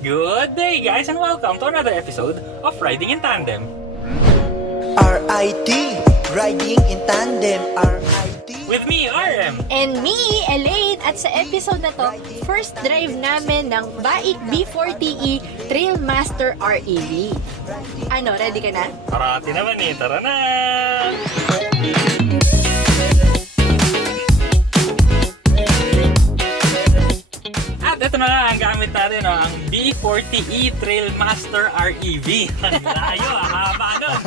Good day, guys, and welcome to another episode of Riding in Tandem. RIT, Riding in Tandem, RIT. With me, RM. And me, Elaine, at sa episode na to, first drive namin ng Baik B40E Trailmaster REV. Ano, ready ka na? Parati naman eh, tara na! At ito na nga, ang gamit natin, no, ang B40E Trailmaster REV. Ang layo, haba nun.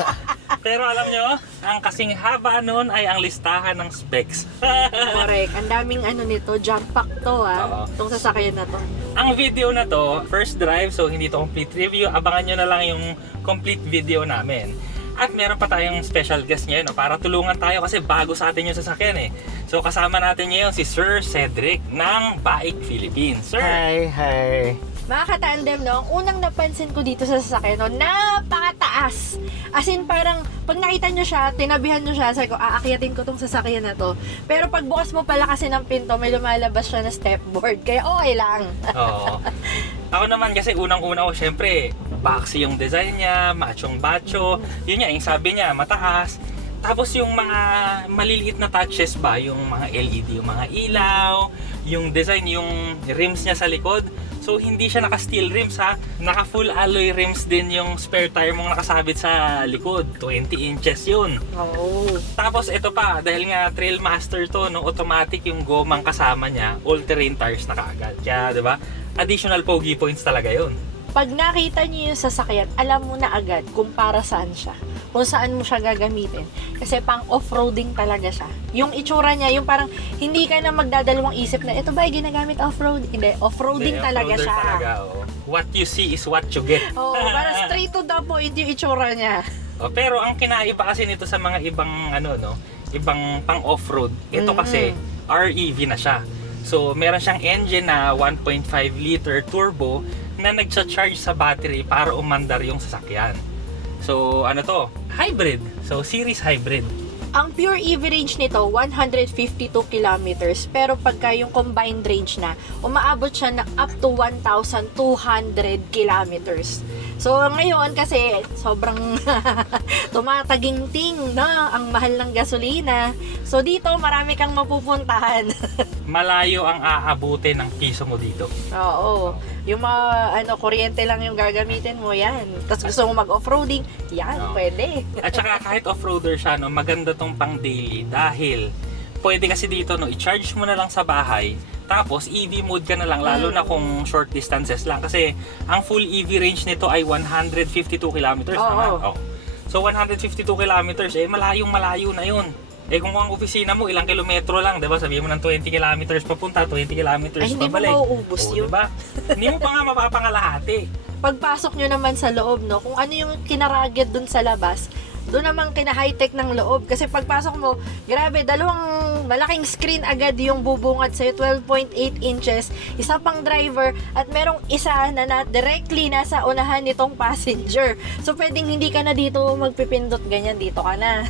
Pero alam nyo, ang kasing haba nun ay ang listahan ng specs. Correct. Ang daming nito, jump pack to Oo. Itong sasakyan na to. Ang video na to, first drive, so hindi to complete review. Abangan nyo na lang yung complete video namin. At meron pa tayong special guest ngayon, no, para tulungan tayo kasi bago sa atin yung sasakyan eh. So kasama natin ngayon si Sir Cedric ng Baik Philippines. Sir! Hi. Mga katandem, no, ang unang napansin ko dito sa sasakyan, no, napakataas. As in, parang, pag nakita nyo siya, tinabihan nyo siya, sabi ko, aakyatin ko tong sasakyan na to. Pero pag bukas mo pala kasi ng pinto, may lumalabas siya na stepboard. Kaya okay lang. Oo. Ako naman kasi unang-una ko, syempre, boxy yung design niya, machong-bacho. Yun nga, yung sabi niya, mataas. Tapos yung mga maliliit na touches ba, yung mga LED, yung mga ilaw, yung design, yung rims niya sa likod. So hindi siya naka steel rims ha, naka full alloy rims din yung spare tire mong nakasabit sa likod. 20 inches yun. Oo. Tapos ito pa, dahil nga Trailmaster to, no, automatic yung gomang kasama niya, all-terrain tires na kaagad. Kaya 'di ba? Additional pogi points talaga yun. Pag nakita niyo yung sasakyan, alam mo na agad kung para saan siya. Kung saan mo siya gagamitin. Kasi pang off-roading talaga siya. Yung itsura niya, yung parang hindi ka na magdadalawang isip na ito ba ay ginagamit off-road? Hindi, off-roading Hindi, talaga off-roader siya. talaga, oo. What you see is what you get. Oo, parang straight to the point yung itsura niya. Oh, pero ang kinaiba kasi nito sa mga ibang ibang pang off-road, ito kasi REV na siya. So, meron siyang engine na 1.5 liter turbo na nagcha-charge sa battery para umandar yung sasakyan. So, ano to? Hybrid. So, series hybrid. Ang pure EV range nito, 152 kilometers. Pero pagka yung combined range na, umaabot siya na up to 1,200 kilometers. So, ngayon kasi sobrang tumataginting na ang mahal ng gasolina. So, dito marami kang mapupuntahan. Malayo ang aabutin ng piso mo dito. Oo. Yung mga kuryente lang yung gagamitin mo, yan. Tapos gusto mo mag-off-roading, yan, Oo. pwede. At saka kahit off-roader siya, no, maganda tong pang daily dahil pwede kasi dito, no, i-charge mo na lang sa bahay. Tapos EV mode ka na lang, lalo na kung short distances lang. Kasi ang full EV range nito ay 152 kilometers. Oo. Tama? Oh. So 152 kilometers, malayong malayo na yun. Kung ang opisina mo, ilang kilometro lang, diba? Sabihin mo ng 20 kilometers papunta, 20 kilometers Ay, hindi mo pabalik. mauubos yun. Diba? Hindi mo pa nga mapapangalahati. Pagpasok nyo naman sa loob, no, kung ano yung kinaragid dun sa labas, doon naman kina-high-tech ng loob. Kasi pagpasok mo, grabe, dalawang malaking screen agad yung bubungad sa'yo, 12.8 inches, isa pang driver, at merong isa na directly nasa unahan nitong passenger. So, pwedeng hindi ka na dito magpipindot, ganyan, dito ka na.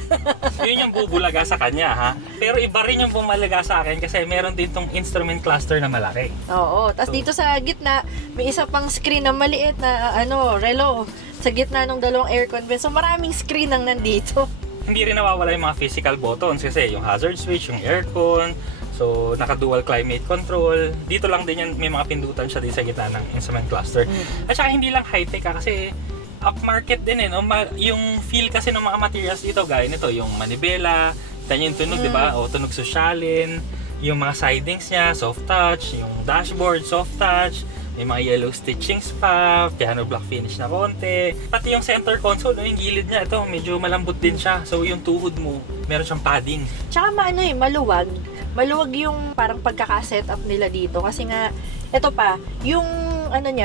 Yun yung bubulaga sa kanya, ha? Pero iba rin yung bumalaga sa akin kasi meron din tong instrument cluster na malaki. Oo, tapos dito sa gitna, may isa pang screen na maliit na, relo, sa gitna ng dalawang aircon vents. So, maraming screen ang nandito. Hindi rin nawawala yung mga physical buttons kasi yung hazard switch, yung aircon, so naka-dual climate control. Dito lang din yan, may mga pindutan siya din sa gitna ng instrument cluster. At saka hindi lang high-tech kasi upmarket din no? Yung feel kasi ng mga materials dito, gaya nito, yung manibela, yung tunog, di ba? O tunog sosyalin, yung mga sidings niya, soft touch, yung dashboard, soft touch, may mga yellow stitchings pa, piano black finish na konti. Pati yung center console, yung gilid niya, ito, medyo malambot din siya. So yung tuhod mo, meron siyang padding. Tsaka maluwag. Maluwag yung parang pagkaka-set up nila dito. Kasi nga, ito pa, yung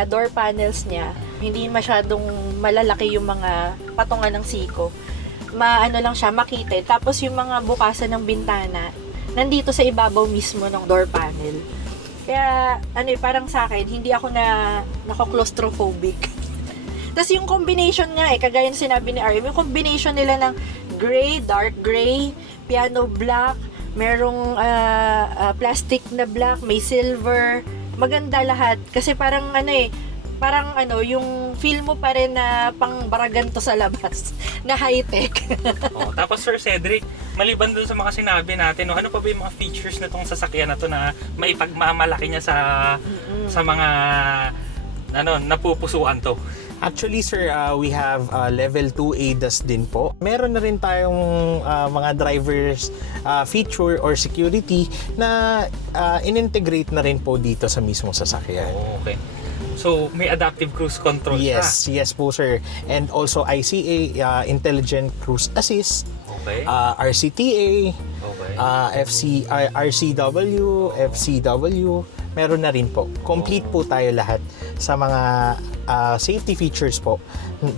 door panels niya, hindi masyadong malalaki yung mga patungan ng siko. Lang siya, makitid. Tapos yung mga bukasan ng bintana, nandito sa ibabaw mismo ng door panel. Kaya, parang sa akin, hindi ako nako-claustrophobic. Tapos yung combination nga, kagaya ng sinabi ni RM, yung combination nila ng gray, dark gray, piano black, merong plastic na black, may silver, maganda lahat. Kasi parang parang yung feel mo pa rin na pang baraganto sa labas na high-tech. Oh, tapos Sir Cedric, maliban dun sa mga sinabi natin, no, ano pa ba yung mga features na tong sasakyan na to na maipagmamalaki niya sa mga napupusuan to? Actually sir, we have level 2 ADAS din po. Meron na rin tayong mga drivers feature or security na in-integrate na rin po dito sa mismong sasakyan. Oh, okay. So, may adaptive cruise control Yes po sir. And also ICA, Intelligent Cruise Assist, Okay. RCTA, Okay. RCW, FCW, meron na rin po. Complete po tayo lahat sa mga safety features po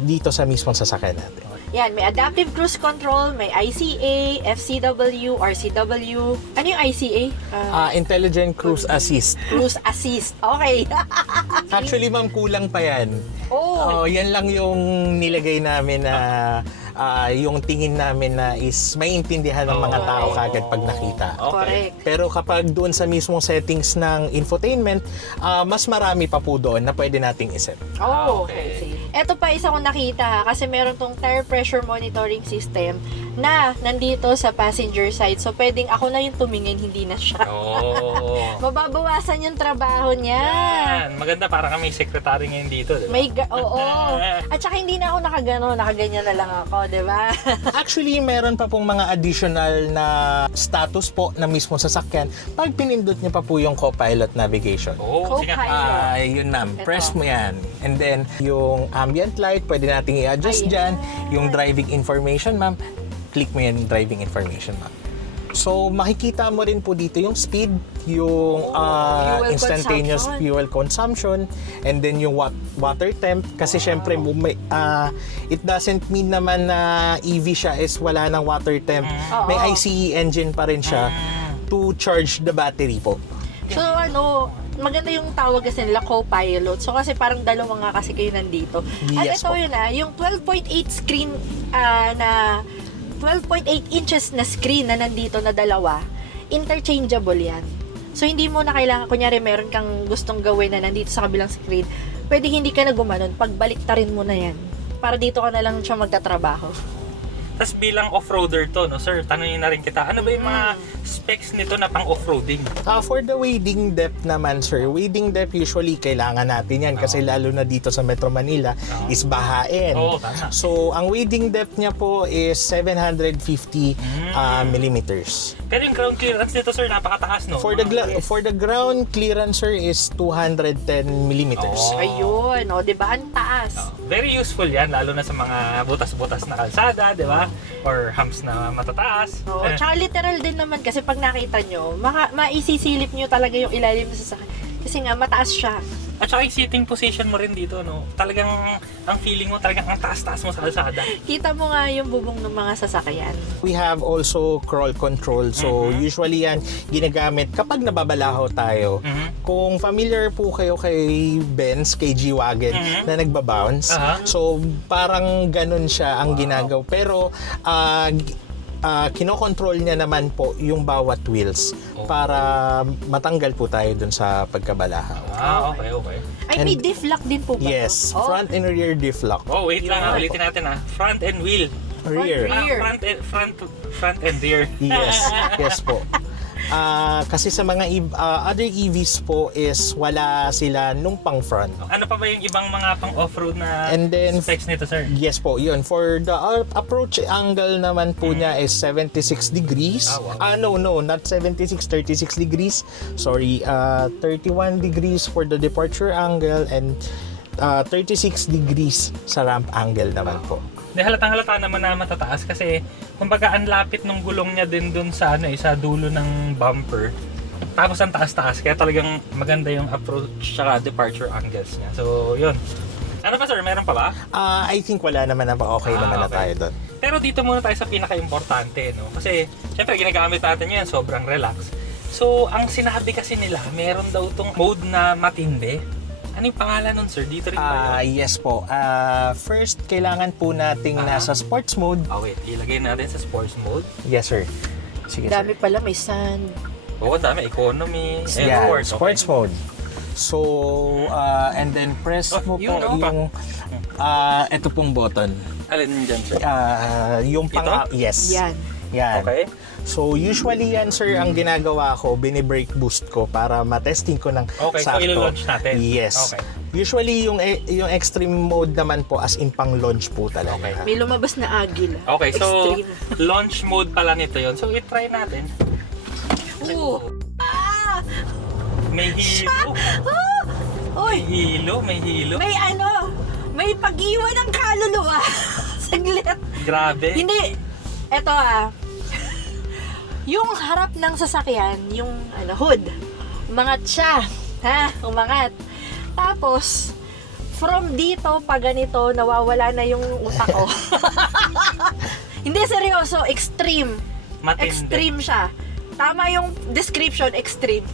dito sa mismong sasakyan natin. Yan, may adaptive cruise control, may ICA, FCW, RCW. Ano yung ICA? Intelligent Cruise Assist. Cruise Assist. Okay. Actually, ma'am, kulang pa yan. Oh. Yan lang yung nilagay namin na yung tingin namin na is maintindihan ng mga tao kagad pag nakita. Okay. Correct. Pero kapag doon sa mismong settings ng infotainment, mas marami pa po doon na pwede nating iset. Oh, Okay. okay. Ito pa isa kong nakita kasi meron tong tire pressure monitoring system na nandito sa passenger side. So, pwedeng ako na yung tumingin, hindi na siya. Oh. Mababawasan yung trabaho niya. Yan. Maganda, para kami secretary ngayon dito, di ba? Oo. At saka hindi na ako nakaganyan na lang ako, di ba? Actually, meron pa pong mga additional na status po na mismo sasakyan pag pinindot niyo pa po yung co-pilot navigation. Oh, sige. Co-pilot. Yun ma'am, Ito. press mo yan. And then, yung ambient light, pwede nating i-adjust Ayan. dyan. Yung driving information, ma'am, click mo yan yung driving information, ma'am. So, makikita mo rin po dito yung speed, yung Fuel instantaneous consumption. fuel consumption, and then yung water temp. Kasi syempre, it doesn't mean naman na EV siya is wala ng water temp. May Oo. ICE engine pa rin siya to charge the battery po. So, maganda yung tawag kasi nila co-pilot. So, kasi parang dalawa nga kasi kayo nandito. At Yes ito po. yun yung 12.8 screen na 12.8 inches na screen na nandito na dalawa, interchangeable yan. So, hindi mo na kailangan, kunyari meron kang gustong gawin na nandito sa kabilang screen, pwede hindi ka na gumanon, pagbalik-tarin mo na yan. Para dito ka na lang siya magtatrabaho. Tapos bilang off-roader to, no, sir, tanongin na rin kita, ano ba yung mga specs nito na pang off-roading? For the wading depth naman, sir, wading depth usually kailangan natin yan kasi lalo na dito sa Metro Manila is bahain. Oo, tama. So, ang wading depth niya po is 750 millimeters. Pero yung ground clearance nito, sir, napakataas, no? For the ground clearance, sir, is 210 millimeters. Oh. Ayun, di ba? Ang taas. Very useful yan, lalo na sa mga butas-butas na kalsada, di ba? Or humps na matataas. Oo, tsaka literal din naman kasi pag nakita nyo, maisisilip nyo talaga yung ilalim sa sasakyan. Kasi nga, mataas siya. At saka yung seating position mo rin dito, no? Talagang, ang feeling mo, talagang ang taas-taas mo sa kalsada. Kita mo nga yung bubong ng mga sasakyan. We have also crawl control. So, usually yan ginagamit kapag nababalaho tayo. Kung familiar po kayo kay Benz, kay G-Wagon na nagbabounce. So, parang ganun siya ang ginagawa. Pero, kinokontrol niya naman po yung bawat wheels para matanggal po tayo dun sa pagkabalahaw. Okay. Ay, may diff lock din po ba? Yes, Oh, front and rear diff lock. Oh, wait lang, ulitin natin, front and wheel. Rear. Rear. Front and rear. Yes po. Kasi sa mga other EVs po is wala sila nung pang front. Ano pa ba yung ibang mga pang off-road na And then, specs nito, sir? yes po, yun. For the approach angle naman po niya is 76 degrees. No, not 76, 36 degrees. Sorry, 31 degrees for the departure angle and 36 degrees sa ramp angle naman po. Halatang-halata naman na matataas kasi kumbaga ang lapit ng gulong niya din dun sa sa dulo ng bumper. Tapos ang taas-taas kaya talagang maganda yung approach tsaka departure angles niya. So, yun. Ano pa, sir? Meron pa ba? I think wala naman na ba okay naman na tayo doon. Pero dito muna tayo sa pinaka-importante, no? Kasi syempre ginagamit natin yan, sobrang relax. So, ang sinabi kasi nila, meron daw tong mode na matindi. Ano yung pangalan nun, sir? Dito rin ba yun? Yes po. First, kailangan po nating nasa sports mode. Wait. Ilagay natin sa sports mode. Yes, sir. Sige, dami sir. pala, may sand. Oo, dami. Economy. Yeah, Sports. sports mode. So, and then press mo yun, po yung ito pong button. Alin dyan, sir? Yung pang Ito? yes. Yan. Yan. Okay. So usually yan sir ang ginagawa ko, bini-brake boost ko para ma-testing ko ng Okay, so sakto. ilo-launch natin. Yes. Okay. Usually yung extreme mode naman po as in pang launch po talaga. Okay. May lumabas na agil. Okay, so Extreme. launch mode pala nito yon. So i-try natin. Oo. Ah! May hilo. Uy! May hilo. May ano? May pag-iwan ng kaluluwa. Saglit. Grabe. Hindi. Eto yung harap ng sasakyan, yung hood, umangat siya. Ha? Umangat. Tapos, from dito pa ganito, nawawala na yung utak ko. Hindi, seryoso. Extreme. Matindi. Extreme siya. Tama yung description, extreme.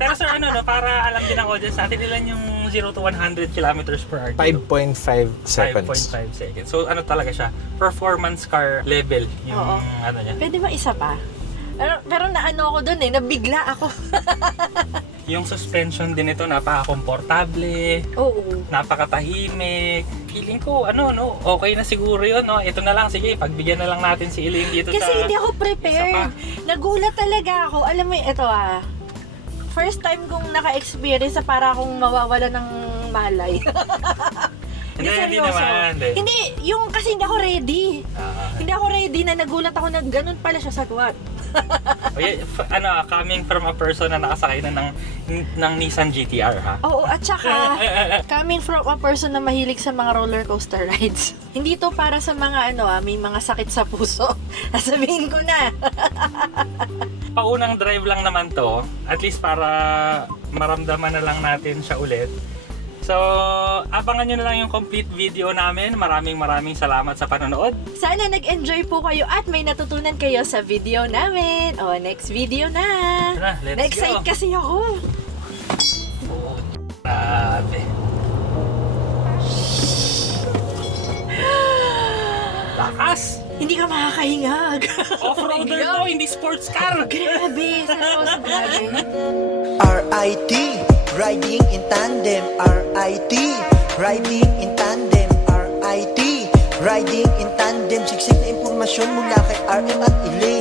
Pero sir, para alam din ng audience natin, ilan yung 0 to 100 kilometers per hour? 5.5 seconds. 5.5 seconds. So talaga siya? Performance car level yung Oo. niya. Pwede ba isa pa? Pero naano ako dun nabigla ako. Yung suspension din ito, napaka-komportable, Oo. napakatahimik. Feeling ko, okay na siguro yun, no? Ito na lang, sige, pagbigyan na lang natin si Elaine dito Kasi sa... hindi ako prepared. Nagulat talaga ako. Alam mo, ito first time kong naka-experience para akong mawawala ng malay. Hindi seryoso. naman. Hindi, yung kasi hindi ako ready. Ah. Hindi ako ready na nagulat ako na ganun pala siya sagwat. Okay, coming from a person na nakasakay na ng Nissan GTR, ha? Oo, at saka, coming from a person na mahilig sa mga roller coaster rides. Hindi to para sa mga may mga sakit sa puso. Sabihin ko na. Paunang drive lang naman to, at least para maramdaman na lang natin siya ulit. So, abangan nyo na lang yung complete video namin. Maraming salamat sa panonood. Sana nag-enjoy po kayo at may natutunan kayo sa video namin. O, next video na. Tara, let's Na-excite go. kasi ako. Oh, grabe. Lakas! Hindi ka makakahingag. Off-roader to, hindi sports car! Grabe, seryoso, grabe. RIT, riding in tandem. RIT, riding in tandem. RIT, riding in tandem. Siksik na impormasyon mula kay RM at Elaine.